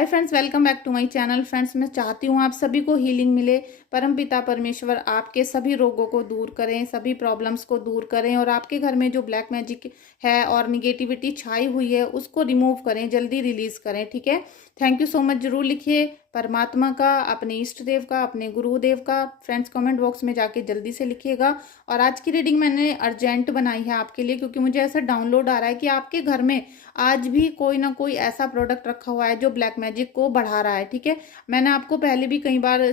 Hi friends, welcome back to my channel. Friends, मैं चाहती हूँ आप सभी को हीलिंग मिले। परमपिता परमेश्वर आपके सभी रोगों को दूर करें, सभी प्रॉब्लम्स को दूर करें और आपके घर में जो ब्लैक मैजिक है और निगेटिविटी छाई हुई है उसको रिमूव करें, जल्दी रिलीज करें। ठीक है, थैंक यू सो मच जरूर लिखिए परमात्मा का, अपने इष्ट देव का, अपने गुरुदेव का। फ्रेंड्स, कमेंट बॉक्स में जाके जल्दी से लिखिएगा। और आज की रीडिंग मैंने अर्जेंट बनाई है आपके लिए, क्योंकि मुझे ऐसा डाउनलोड आ रहा है कि आपके घर में आज भी कोई ना कोई ऐसा प्रोडक्ट रखा हुआ है जो ब्लैक मैजिक को बढ़ा रहा है। ठीक है, मैंने आपको पहले भी कई बार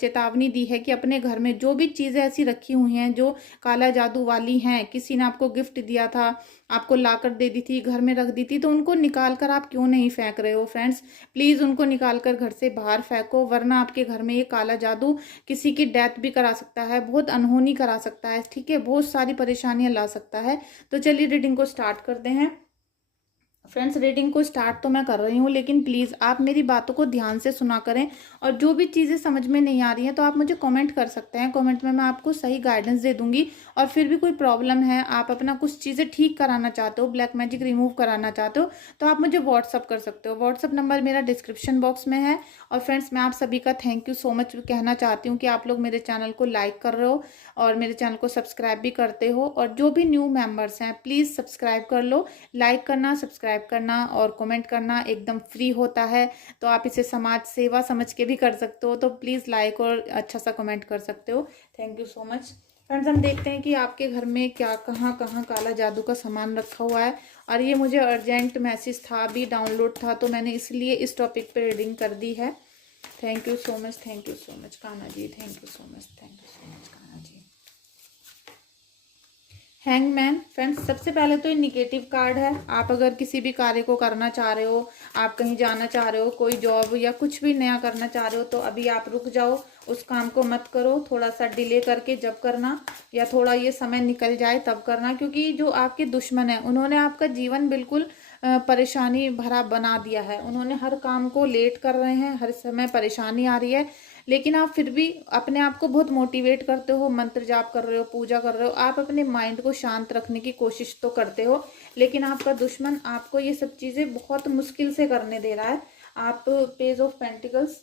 चेतावनी दी है कि अपने घर में जो भी चीज़ें ऐसी रखी हुई हैं जो काला जादू वाली हैं, किसी ने आपको गिफ्ट दिया था, आपको लाकर दे दी थी, घर में रख दी थी, तो उनको निकाल कर आप क्यों नहीं फेंक रहे हो। फ्रेंड्स, प्लीज़ उनको निकाल कर घर से बाहर फेंको, वरना आपके घर में ये काला जादू किसी की डेथ भी करा सकता है, बहुत अनहोनी करा सकता है। ठीक है, बहुत सारी परेशानियां ला सकता है। तो चलिए रीडिंग को स्टार्ट करते हैं। फ्रेंड्स, रीडिंग को स्टार्ट तो मैं कर रही हूँ, लेकिन प्लीज़ आप मेरी बातों को ध्यान से सुना करें। और जो भी चीज़ें समझ में नहीं आ रही हैं तो आप मुझे कमेंट कर सकते हैं, कमेंट में मैं आपको सही गाइडेंस दे दूंगी। और फिर भी कोई प्रॉब्लम है, आप अपना कुछ चीज़ें ठीक कराना चाहते हो, ब्लैक मैजिक रिमूव कराना चाहते हो, तो आप मुझे व्हाट्सअप कर सकते हो। व्हाट्सअप नंबर मेरा डिस्क्रिप्शन बॉक्स में है। और फ्रेंड्स, मैं आप सभी का थैंक यू सो मच कहना चाहती हूँ कि आप लोग मेरे चैनल को लाइक कर रहे हो और मेरे चैनल को सब्सक्राइब भी करते हो। और जो भी न्यू मेंबर्स हैं, प्लीज़ सब्सक्राइब कर लो। लाइक करना, सब्सक्राइब करना और कमेंट करना एकदम फ्री होता है, तो आप इसे समाज सेवा समझ के भी कर सकते हो। तो प्लीज़ लाइक और अच्छा सा कमेंट कर सकते हो। Thank you so much. Friends, हम देखते हैं कि आपके घर में क्या कहाँ कहाँ काला जादू का सामान रखा हुआ है। और ये मुझे अर्जेंट मैसेज था, अभी डाउनलोड था, तो मैंने इसलिए इस टॉपिक पर रीडिंग कर दी है। Thank you so much, thank you so much Kanha ji, thank you so much, thank you so much Kanha ji. Hangman. Friends, सबसे पहले तो ये निगेटिव कार्ड है। आप अगर किसी भी कार्य को करना चाह रहे हो, आप कहीं जाना चाह रहे हो, कोई जॉब या कुछ भी नया करना चाह रहे हो, तो अभी आप रुक जाओ, उस काम को मत करो। थोड़ा सा डिले करके जब करना, या थोड़ा ये समय निकल जाए तब करना, क्योंकि जो आपके दुश्मन है उन्होंने आपका जीवन बिल्कुल परेशानी भरा बना दिया है। उन्होंने हर काम को लेट कर रहे हैं, हर समय परेशानी आ रही है, लेकिन आप फिर भी अपने आप को बहुत मोटिवेट करते हो, मंत्र जाप कर रहे हो, पूजा कर रहे हो, आप अपने माइंड को शांत रखने की कोशिश तो करते हो, लेकिन आपका दुश्मन आपको ये सब चीज़ें बहुत मुश्किल से करने दे रहा है। आप पेज ऑफ पेंटिकल्स,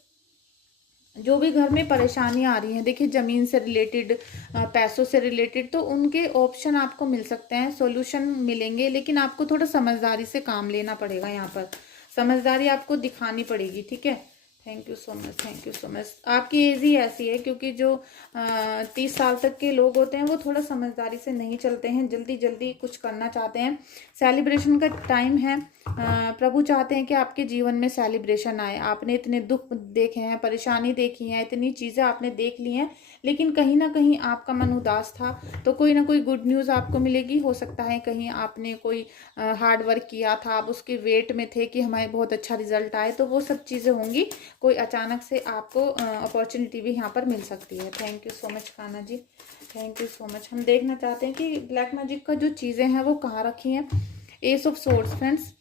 जो भी घर में परेशानी आ रही है, देखिए ज़मीन से रिलेटेड, पैसों से रिलेटेड, तो उनके ऑप्शन आपको मिल सकते हैं, सॉल्यूशन मिलेंगे, लेकिन आपको थोड़ा समझदारी से काम लेना पड़ेगा। यहाँ पर समझदारी आपको दिखानी पड़ेगी। ठीक है, thank you so much, thank you so much. आपकी एज ही ऐसी है, क्योंकि जो 30 साल तक के लोग होते हैं वो थोड़ा समझदारी से नहीं चलते हैं, जल्दी जल्दी कुछ करना चाहते हैं। सेलिब्रेशन का टाइम है। प्रभु चाहते हैं कि आपके जीवन में सेलिब्रेशन आए। आपने इतने दुख देखे हैं, परेशानी देखी है, इतनी चीज़ें आपने देख ली हैं, लेकिन कहीं ना कहीं आपका मन उदास था, तो कोई ना कोई गुड न्यूज़ आपको मिलेगी। हो सकता है कहीं आपने कोई हार्ड वर्क किया था, आप उसके वेट में थे कि हमारे बहुत अच्छा रिजल्ट आए, तो वो सब चीज़ें होंगी। कोई अचानक से आपको अपॉर्चुनिटी भी यहाँ पर मिल सकती है। Thank you so much Kanha ji, thank you so much. हम देखना चाहते हैं कि ब्लैक मैजिक का जो चीज़ें हैं वो कहाँ रखी हैं। S of swords. फ्रेंड्स,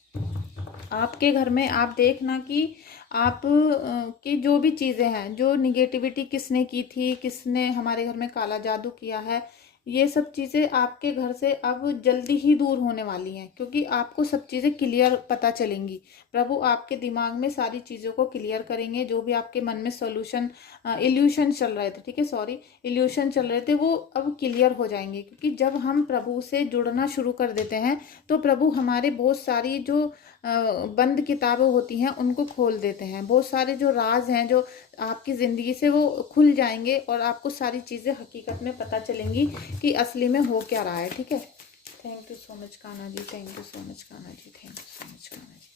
आपके घर में आप देखना कि आप की जो भी चीज़ें हैं, जो निगेटिविटी किसने की थी, किसने हमारे घर में काला जादू किया है, ये सब चीज़ें आपके घर से अब जल्दी ही दूर होने वाली हैं, क्योंकि आपको सब चीज़ें क्लियर पता चलेंगी। प्रभु आपके दिमाग में सारी चीज़ों को क्लियर करेंगे। जो भी आपके मन में सॉल्यूशन, इल्यूशन चल रहे थे, ठीक है, सॉरी, इल्यूशन चल रहे थे, वो अब क्लियर हो जाएंगे। क्योंकि जब हम प्रभु से जुड़ना शुरू कर देते हैं तो प्रभु हमारे बहुत सारी जो बंद किताबें होती हैं उनको खोल देते हैं। बहुत सारे जो राज हैं जो आपकी ज़िंदगी से, वो खुल जाएंगे और आपको सारी चीज़ें हकीकत में पता चलेंगी कि असली में हो क्या रहा है। ठीक है, thank you so much Kanha ji, thank you so much Kanha ji, thank you so much Kanha ji,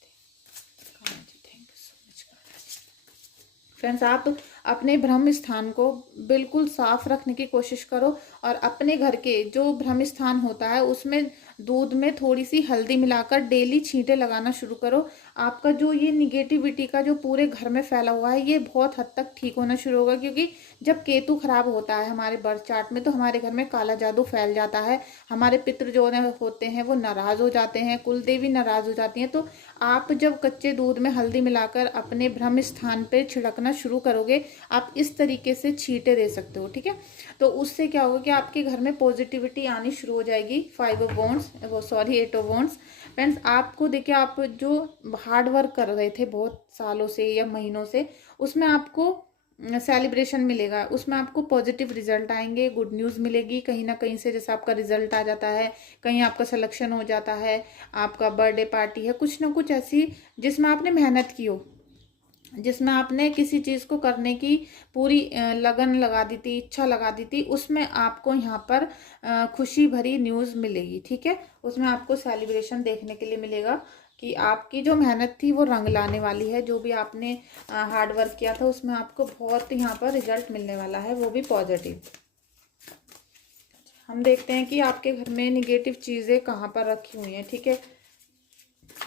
Kanha ji, thank you so much Kanha ji. Friends, आप अपने ब्रह्म स्थान को बिल्कुल साफ रखने की कोशिश करो, और अपने घर के जो ब्रह्म स्थान होता है उसमें दूध में थोड़ी सी हल्दी मिलाकर डेली छींटे लगाना शुरू करो। आपका जो ये निगेटिविटी का जो पूरे घर में फैला हुआ है, ये बहुत हद तक ठीक होना शुरू होगा। क्योंकि जब केतु खराब होता है हमारे बर्थ चार्ट में, तो हमारे घर में काला जादू फैल जाता है, हमारे पितृ जो होते हैं वो नाराज हो जाते हैं, कुल देवी नाराज हो जाती हैं। तो आप जब कच्चे दूध में हल्दी मिलाकर अपने ब्रह्म स्थान पर छिड़कना शुरू करोगे, आप इस तरीके से छींटे दे सकते हो। ठीक है, तो उससे क्या होगा कि आपके घर में पॉजिटिविटी आनी शुरू हो जाएगी। 5 ऑफ वॉन्ड्स, वो सॉरी 8 ऑफ वॉन्ड्स। फ्रेंड्स आपको देखिए, आप जो हार्ड वर्क कर रहे थे बहुत सालों से या महीनों से, उसमें आपको सेलिब्रेशन मिलेगा, उसमें आपको पॉजिटिव रिजल्ट आएंगे, गुड न्यूज़ मिलेगी कहीं ना कहीं से। जैसे आपका रिजल्ट आ जाता है, कहीं आपका सिलेक्शन हो जाता है, आपका बर्थडे पार्टी है, कुछ ना कुछ ऐसी जिसमें आपने मेहनत की हो, जिसमें आपने किसी चीज़ को करने की पूरी लगन लगा दी थी, इच्छा लगा दी थी, उसमें आपको यहाँ पर खुशी भरी न्यूज़ मिलेगी। ठीक है, उसमें आपको सेलिब्रेशन देखने के लिए मिलेगा कि आपकी जो मेहनत थी वो रंग लाने वाली है। जो भी आपने हार्ड वर्क किया था उसमें आपको बहुत यहाँ पर रिजल्ट मिलने वाला है, वो भी पॉजिटिव। हम देखते हैं कि आपके घर में निगेटिव चीज़ें कहाँ पर रखी हुई हैं। ठीक है,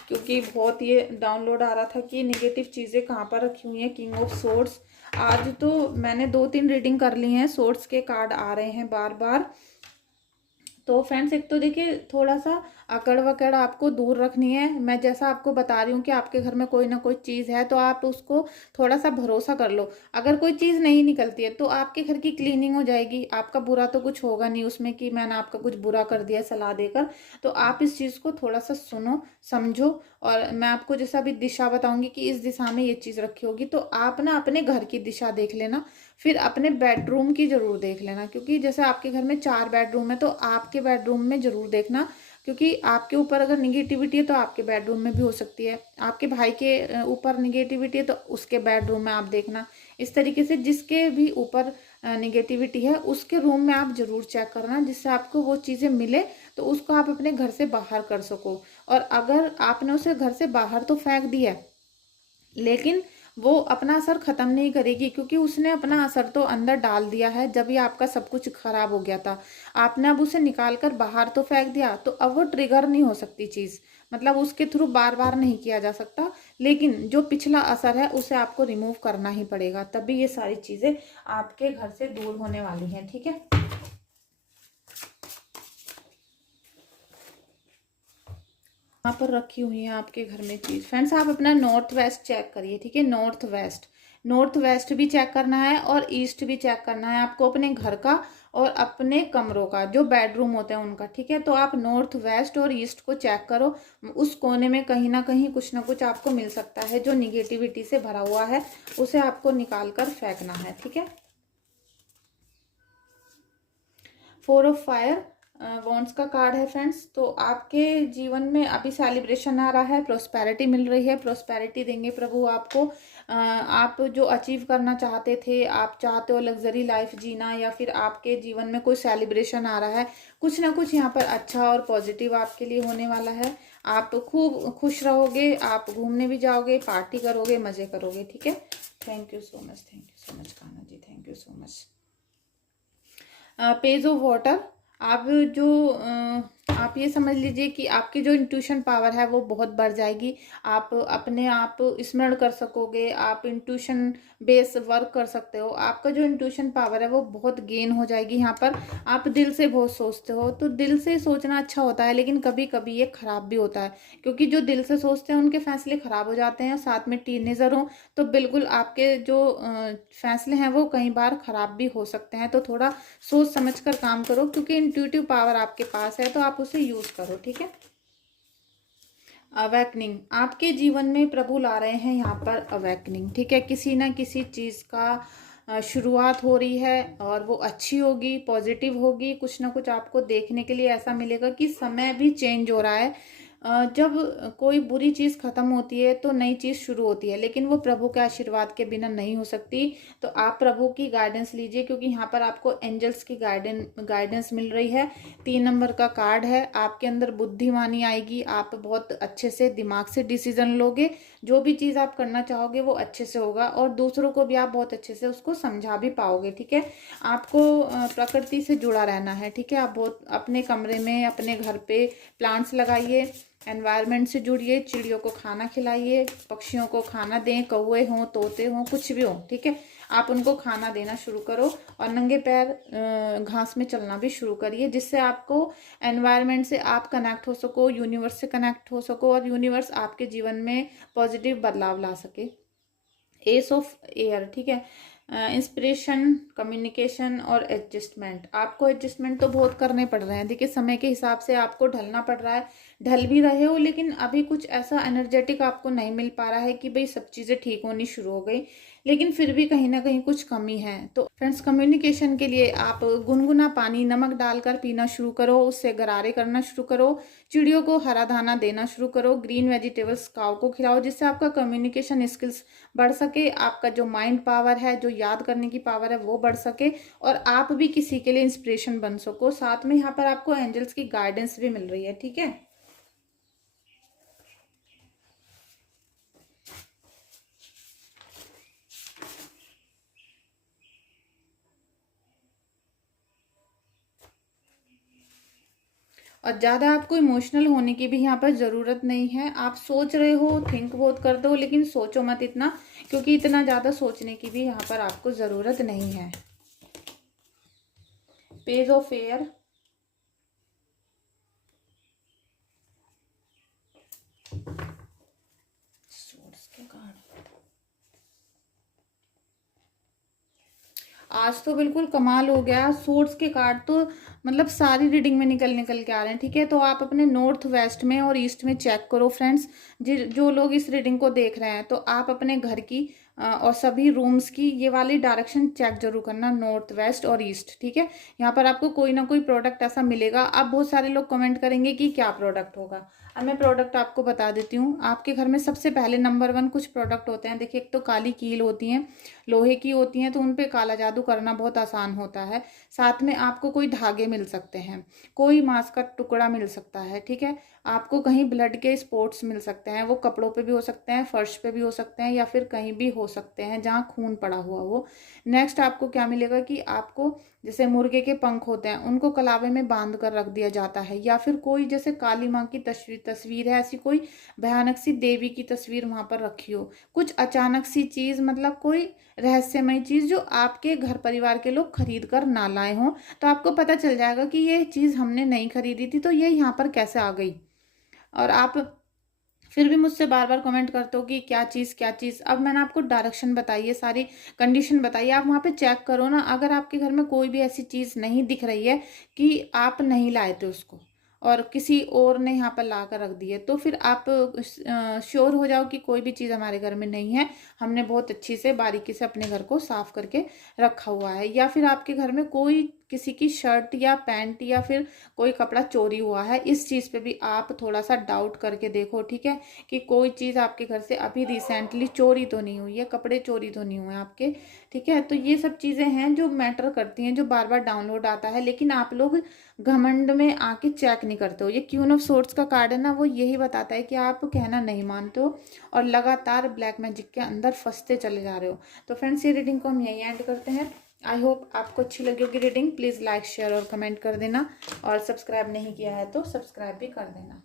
क्योंकि बहुत ये डाउनलोड आ रहा था कि निगेटिव चीज़ें कहाँ पर रखी हुई हैं। किंग ऑफ सोर्ड्स, आज तो मैंने 2-3 रीडिंग कर ली हैं, सोर्ड्स के कार्ड आ रहे हैं बार बार। तो फ्रेंड्स एक तो देखिए, थोड़ा सा अकड़ वकड़ आपको दूर रखनी है। मैं जैसा आपको बता रही हूँ कि आपके घर में कोई ना कोई चीज़ है तो आप उसको थोड़ा सा भरोसा कर लो। अगर कोई चीज़ नहीं निकलती है तो आपके घर की क्लीनिंग हो जाएगी, आपका बुरा तो कुछ होगा नहीं उसमें कि मैंने आपका कुछ बुरा कर दिया सलाह देकर। तो आप इस चीज़ को थोड़ा सा सुनो, समझो, और मैं आपको जैसा भी दिशा बताऊंगी कि इस दिशा में ये चीज़ रखी होगी, तो आप ना अपने घर की दिशा देख लेना, फिर अपने बेडरूम की जरूर देख लेना। क्योंकि जैसे आपके घर में 4 बेडरूम है तो आपके बेडरूम में जरूर देखना, क्योंकि आपके ऊपर अगर निगेटिविटी है तो आपके बेडरूम में भी हो सकती है, आपके भाई के ऊपर निगेटिविटी है तो उसके बेडरूम में आप देखना। इस तरीके से जिसके भी ऊपर निगेटिविटी है उसके रूम में आप जरूर चेक करना, जिससे आपको वो चीज़ें मिले तो उसको आप अपने घर से बाहर कर सको। और अगर आपने उसे घर से बाहर तो फेंक दिया, लेकिन वो अपना असर खत्म नहीं करेगी, क्योंकि उसने अपना असर तो अंदर डाल दिया है। जब ही आपका सब कुछ खराब हो गया था, आपने अब उसे निकाल कर बाहर तो फेंक दिया, तो अब वो ट्रिगर नहीं हो सकती चीज़, मतलब उसके थ्रू बार बार नहीं किया जा सकता। लेकिन जो पिछला असर है उसे आपको रिमूव करना ही पड़ेगा, तभी ये सारी चीज़ें आपके घर से दूर होने वाली हैं। ठीक है, यहाँ पर रखी हुई है आपके घर में चीज। फ्रेंड्स आप अपना नॉर्थ वेस्ट चेक करिए। ठीक है, नॉर्थ वेस्ट भी चेक करना है और ईस्ट भी चेक करना है आपको, अपने घर का और अपने कमरों का, जो बेडरूम होते हैं उनका। ठीक है, तो आप नॉर्थ वेस्ट और ईस्ट को चेक करो, उस कोने में कहीं ना कुछ आपको मिल सकता है जो निगेटिविटी से भरा हुआ है, उसे आपको निकाल कर फेंकना है। ठीक है, 4 ऑफ फायर वॉन्ड्स का कार्ड है फ्रेंड्स। तो आपके जीवन में अभी सेलिब्रेशन आ रहा है, प्रोस्पेरिटी मिल रही है, प्रोस्पेरिटी देंगे प्रभु आपको। आप जो अचीव करना चाहते थे, आप चाहते हो लग्जरी लाइफ जीना, या फिर आपके जीवन में कोई सेलिब्रेशन आ रहा है, कुछ ना कुछ यहाँ पर अच्छा और पॉजिटिव आपके लिए होने वाला है। आप खूब खुश रहोगे, आप घूमने भी जाओगे, पार्टी करोगे, मजे करोगे। ठीक है, thank you so much Kanha ji, thank you so much. Page of water, आप जो आप ये समझ लीजिए कि आपकी जो इंट्यूशन पावर है वो बहुत बढ़ जाएगी। आप अपने आप स्मरण कर सकोगे, आप इंट्यूशन बेस वर्क कर सकते हो, आपका जो इंट्यूशन पावर है वो बहुत गेन हो जाएगी। यहाँ पर आप दिल से बहुत सोचते हो, तो दिल से सोचना अच्छा होता है, लेकिन कभी कभी ये खराब भी होता है, क्योंकि जो दिल से सोचते हैं उनके फैसले खराब हो जाते हैं। साथ में टीनेजर हो तो बिल्कुल आपके जो फैसले हैं वो कई बार खराब भी हो सकते हैं। तो थोड़ा सोच समझ कर काम करो, क्योंकि इंट्यूटिव पावर आपके पास है तो आप उसे यूज करो। ठीक है, अवेकनिंग, आपके जीवन में प्रभु ला रहे हैं यहाँ पर अवेकनिंग। ठीक है, किसी ना किसी चीज का शुरुआत हो रही है और वो अच्छी होगी, पॉजिटिव होगी। कुछ ना कुछ आपको देखने के लिए ऐसा मिलेगा कि समय भी चेंज हो रहा है। जब कोई बुरी चीज खत्म होती है तो नई चीज शुरू होती है, लेकिन वो प्रभु के आशीर्वाद के बिना नहीं हो सकती। तो आप प्रभु की गाइडेंस लीजिए, क्योंकि यहाँ पर आपको एंजल्स की गाइडेंस मिल रही है। 3 नंबर का कार्ड है, आपके अंदर बुद्धिमानी आएगी, आप बहुत अच्छे से दिमाग से डिसीजन लोगे, जो भी चीज आप करना चाहोगे वो अच्छे से होगा, और दूसरों को भी आप बहुत अच्छे से उसको समझा भी पाओगे। ठीक है, आपको प्रकृति से जुड़ा रहना है। ठीक है, आप बहुत अपने कमरे में, अपने घर पे प्लांट्स लगाइए, एनवायरनमेंट से जुड़िए, चिड़ियों को खाना खिलाइए, पक्षियों को खाना दें, कौवे हों, तोते हों, कुछ भी हो। ठीक है, आप उनको खाना देना शुरू करो, और नंगे पैर घास में चलना भी शुरू करिए, जिससे आपको एनवायरनमेंट से आप कनेक्ट हो सको, यूनिवर्स से कनेक्ट हो सको, और यूनिवर्स आपके जीवन में पॉजिटिव बदलाव ला सके। एस ऑफ एयर, ठीक है, इंस्पिरेशन, कम्युनिकेशन और एडजस्टमेंट। आपको एडजस्टमेंट तो बहुत करने पड़ रहे हैं, देखिए समय के हिसाब से आपको ढलना पड़ रहा है, ढल भी रहे हो, लेकिन अभी कुछ ऐसा एनर्जेटिक आपको नहीं मिल पा रहा है कि भाई सब चीज़ें ठीक होनी शुरू हो गई, लेकिन फिर भी कहीं ना कहीं कुछ कमी है। तो फ्रेंड्स, कम्युनिकेशन के लिए आप गुनगुना पानी नमक डालकर पीना शुरू करो, उससे गरारे करना शुरू करो, चिड़ियों को हरा दाना देना शुरू करो, ग्रीन वेजिटेबल्स काऊ को खिलाओ, जिससे आपका कम्युनिकेशन स्किल्स बढ़ सके, आपका जो माइंड पावर है, जो याद करने की पावर है, वो बढ़ सके, और आप भी किसी के लिए इंस्पिरेशन बन सको। साथ में यहाँ पर आपको एंजल्स की गाइडेंस भी मिल रही है, ठीक है। और ज़्यादा आपको इमोशनल होने की भी यहाँ पर ज़रूरत नहीं है। आप सोच रहे हो, थिंक बहुत करते हो, लेकिन सोचो मत इतना, क्योंकि इतना ज़्यादा सोचने की भी यहाँ पर आपको ज़रूरत नहीं है। पेज ऑफ एयर, आज तो बिल्कुल कमाल हो गया। सोर्स के कार्ड तो मतलब सारी रीडिंग में निकल निकल के आ रहे हैं, ठीक है। तो आप अपने नॉर्थ वेस्ट में और ईस्ट में चेक करो फ्रेंड्स। जो लोग इस रीडिंग को देख रहे हैं, तो आप अपने घर की और सभी रूम्स की ये वाली डायरेक्शन चेक जरूर करना, नॉर्थ वेस्ट और ईस्ट, ठीक है। यहाँ पर आपको कोई ना कोई प्रोडक्ट ऐसा मिलेगा। अब बहुत सारे लोग कमेंट करेंगे कि क्या प्रोडक्ट होगा। अब मैं प्रोडक्ट आपको बता देती हूँ। आपके घर में सबसे पहले नंबर 1 कुछ प्रोडक्ट होते हैं। देखिए, एक तो काली कील होती हैं, लोहे की होती हैं, तो उन पे काला जादू करना बहुत आसान होता है। साथ में आपको कोई धागे मिल सकते हैं, कोई मांस का टुकड़ा मिल सकता है, ठीक है। आपको कहीं ब्लड के स्पॉट्स मिल सकते हैं, वो कपड़ों पे भी हो सकते हैं, फर्श पे भी हो सकते हैं, या फिर कहीं भी हो सकते हैं जहाँ खून पड़ा हुआ हो। नेक्स्ट आपको क्या मिलेगा कि आपको जैसे मुर्गे के पंख होते हैं, उनको कलावे में बांध कर रख दिया जाता है, या फिर कोई जैसे काली माँ की तस्वीर है, ऐसी कोई भयानक सी देवी की तस्वीर वहां पर रखी हो, कुछ अचानक सी चीज, मतलब कोई रहस्यमय चीज जो आपके घर परिवार के लोग खरीद कर ना लाए हों, तो आपको पता चल जाएगा कि ये चीज हमने नहीं खरीदी थी, तो ये यहाँ पर कैसे आ गई। और आप फिर भी मुझसे बार बार कमेंट करते हो कि क्या चीज़ क्या चीज़। अब मैंने आपको डायरेक्शन बताई है, सारी कंडीशन बताई है, आप वहाँ पे चेक करो ना। अगर आपके घर में कोई भी ऐसी चीज़ नहीं दिख रही है कि आप नहीं लाए थे उसको और किसी और ने यहाँ पर ला कर रख दी है, तो फिर आप श्योर हो जाओ कि कोई भी चीज़ हमारे घर में नहीं है, हमने बहुत अच्छी से बारीकी से अपने घर को साफ करके रखा हुआ है। या फिर आपके घर में कोई किसी की शर्ट या पैंट या फिर कोई कपड़ा चोरी हुआ है, इस चीज़ पे भी आप थोड़ा सा डाउट करके देखो, ठीक है, कि कोई चीज़ आपके घर से अभी रिसेंटली चोरी तो नहीं हुई है, कपड़े चोरी तो नहीं हुए आपके, ठीक है। तो ये सब चीज़ें हैं जो मैटर करती हैं, जो बार बार डाउनलोड आता है, लेकिन आप लोग घमंड में आके चेक नहीं करते हो। ये क्वीन ऑफ सोर्ड्स का कार्ड है ना, वो यही बताता है कि आप कहना नहीं मानते हो और लगातार ब्लैक मैजिक के अंदर फंसते चले जा रहे हो। तो फ्रेंड्स, ये रीडिंग को हम यहीं एंड करते हैं। आई होप आपको अच्छी लगी होगी रीडिंग। प्लीज़ लाइक शेयर और कमेंट कर देना, और सब्सक्राइब नहीं किया है तो सब्सक्राइब भी कर देना।